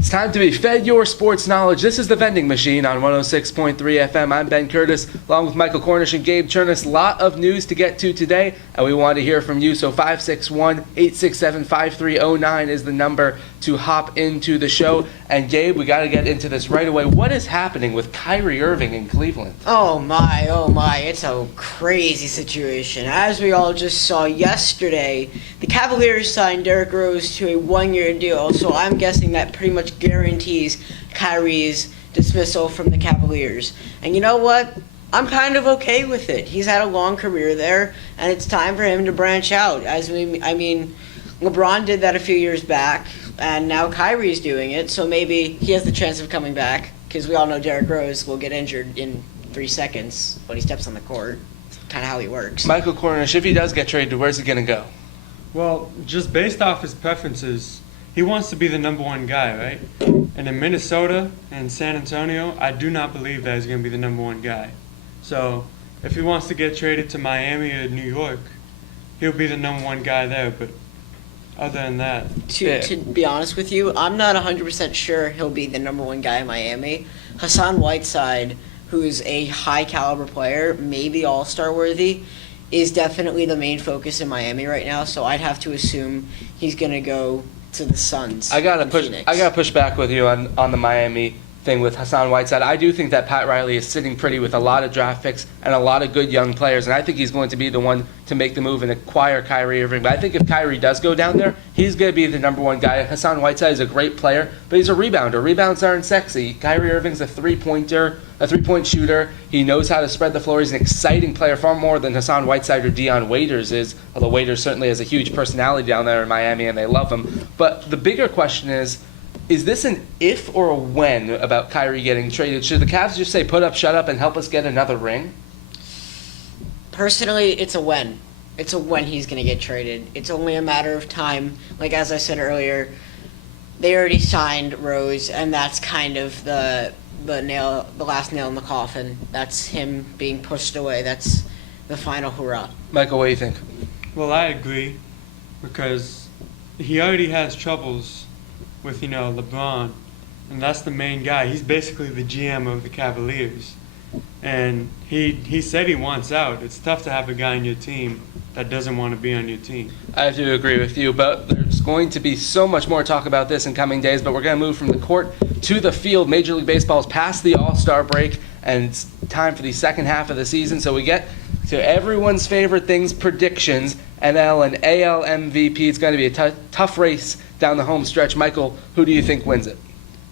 It's time to be fed your sports knowledge. This is the Vending Machine on 106.3 FM. I'm Ben Curtis, along with Michael Cornish and Gabe Chernus. A lot of news to get to today, and we want to hear from you. So 561-867-5309 is the number to hop into the show. And Gabe, we got to get into this right away. What is happening with Kyrie Irving in Cleveland? Oh my, it's a crazy situation. As we all just saw yesterday, the Cavaliers signed Derrick Rose to a one-year deal, so I'm guessing that pretty much guarantees Kyrie's dismissal from the Cavaliers. And you know what? I'm kind of okay with it. He's had a long career there, and it's time for him to branch out. LeBron did that a few years back, and now Kyrie's doing it, so maybe he has the chance of coming back, because we all know Derrick Rose will get injured in 3 seconds when he steps on the court. It's kind of how he works. Michael Cornish, if he does get traded, where's he going to go? Well, just based off his preferences, he wants to be the number one guy, right? And in Minnesota and San Antonio, I do not believe that he's going to be the number one guy. So if he wants to get traded to Miami or New York, he'll be the number one guy there. But other than that... To be honest with you, I'm not 100% sure he'll be the number one guy in Miami. Hassan Whiteside, who's a high-caliber player, maybe all-star worthy, is definitely the main focus in Miami right now, so I'd have to assume he's going to go to the Suns. I gotta push back with you on the Miami thing with Hassan Whiteside. I do think that Pat Riley is sitting pretty with a lot of draft picks and a lot of good young players, and I think he's going to be the one to make the move and acquire Kyrie Irving. But I think if Kyrie does go down there, he's going to be the number one guy. Hassan Whiteside is a great player, but he's a rebounder. Rebounds aren't sexy. Kyrie Irving's a three-point shooter. He knows how to spread the floor. He's an exciting player, far more than Hassan Whiteside or Dion Waiters is, although Waiters certainly has a huge personality down there in Miami, and they love him. But the bigger question is this an if or a when about Kyrie getting traded? Should the Cavs just say, put up, shut up, and help us get another ring? Personally, it's a when. It's a when he's going to get traded. It's only a matter of time. Like, as I said earlier, they already signed Rose, and that's kind of the last nail in the coffin. That's him being pushed away. That's the final hurrah. Michael, what do you think? Well, I agree, because he already has troubles with, LeBron, and that's the main guy. He's basically the GM of the Cavaliers, and he said he wants out. It's tough to have a guy on your team that doesn't want to be on your team. I have to agree with you, but there's going to be so much more talk about this in coming days, but we're going to move from the court to the field. Major League Baseball is past the All-Star break, and it's time for the second half of the season, so we get to everyone's favorite things, predictions, NL and AL MVP. It's going to be a tough race down the home stretch. Michael, who do you think wins it?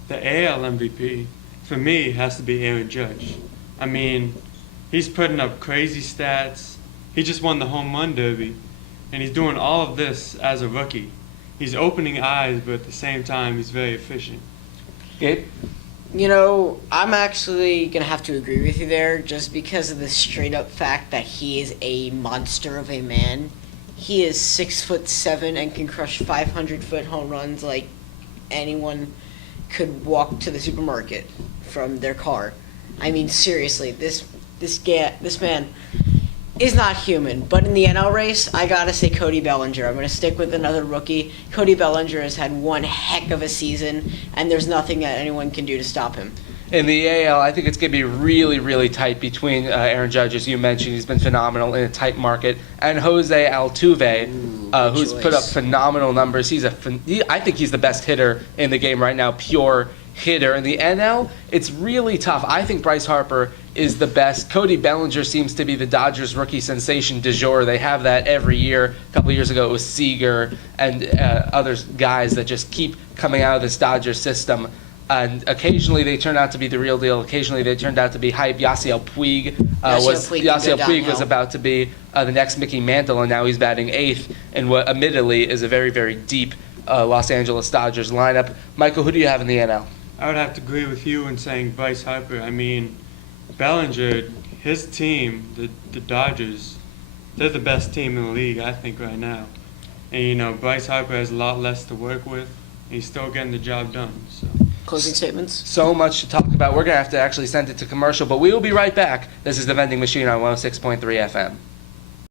The AL MVP, for me, has to be Aaron Judge. I mean, he's putting up crazy stats. He just won the home run derby, and he's doing all of this as a rookie. He's opening eyes, but at the same time, he's very efficient. Gabe? I'm actually going to have to agree with you there just because of the straight-up fact that he is a monster of a man. He is 6'7" and can crush 500-foot home runs like anyone could walk to the supermarket from their car. I mean, seriously, this man is not human. But in the NL race, I gotta say Cody Bellinger. I'm gonna stick with another rookie. Cody Bellinger has had one heck of a season, and there's nothing that anyone can do to stop him. In the AL, I think it's going to be really, really tight between Aaron Judge, as you mentioned. He's been phenomenal in a tight market, and Jose Altuve, who's put up phenomenal numbers. I think he's the best hitter in the game right now, pure hitter. In the NL, it's really tough. I think Bryce Harper is the best. Cody Bellinger seems to be the Dodgers rookie sensation du jour. They have that every year. A couple of years ago, it was Seager and other guys that just keep coming out of this Dodgers system. And occasionally they turn out to be the real deal. Occasionally they turned out to be hype. Yasiel Puig was about to be the next Mickey Mantle, and now he's batting 8th in what admittedly is a very, very deep Los Angeles Dodgers lineup. Michael, who do you have in the NL? I would have to agree with you in saying Bryce Harper. I mean, Bellinger, his team, the Dodgers, they're the best team in the league, I think, right now. And, Bryce Harper has a lot less to work with, and he's still getting the job done. So. Closing statements? So much to talk about. We're going to have to actually send it to commercial, but we will be right back. This is the Vending Machine on 106.3 FM.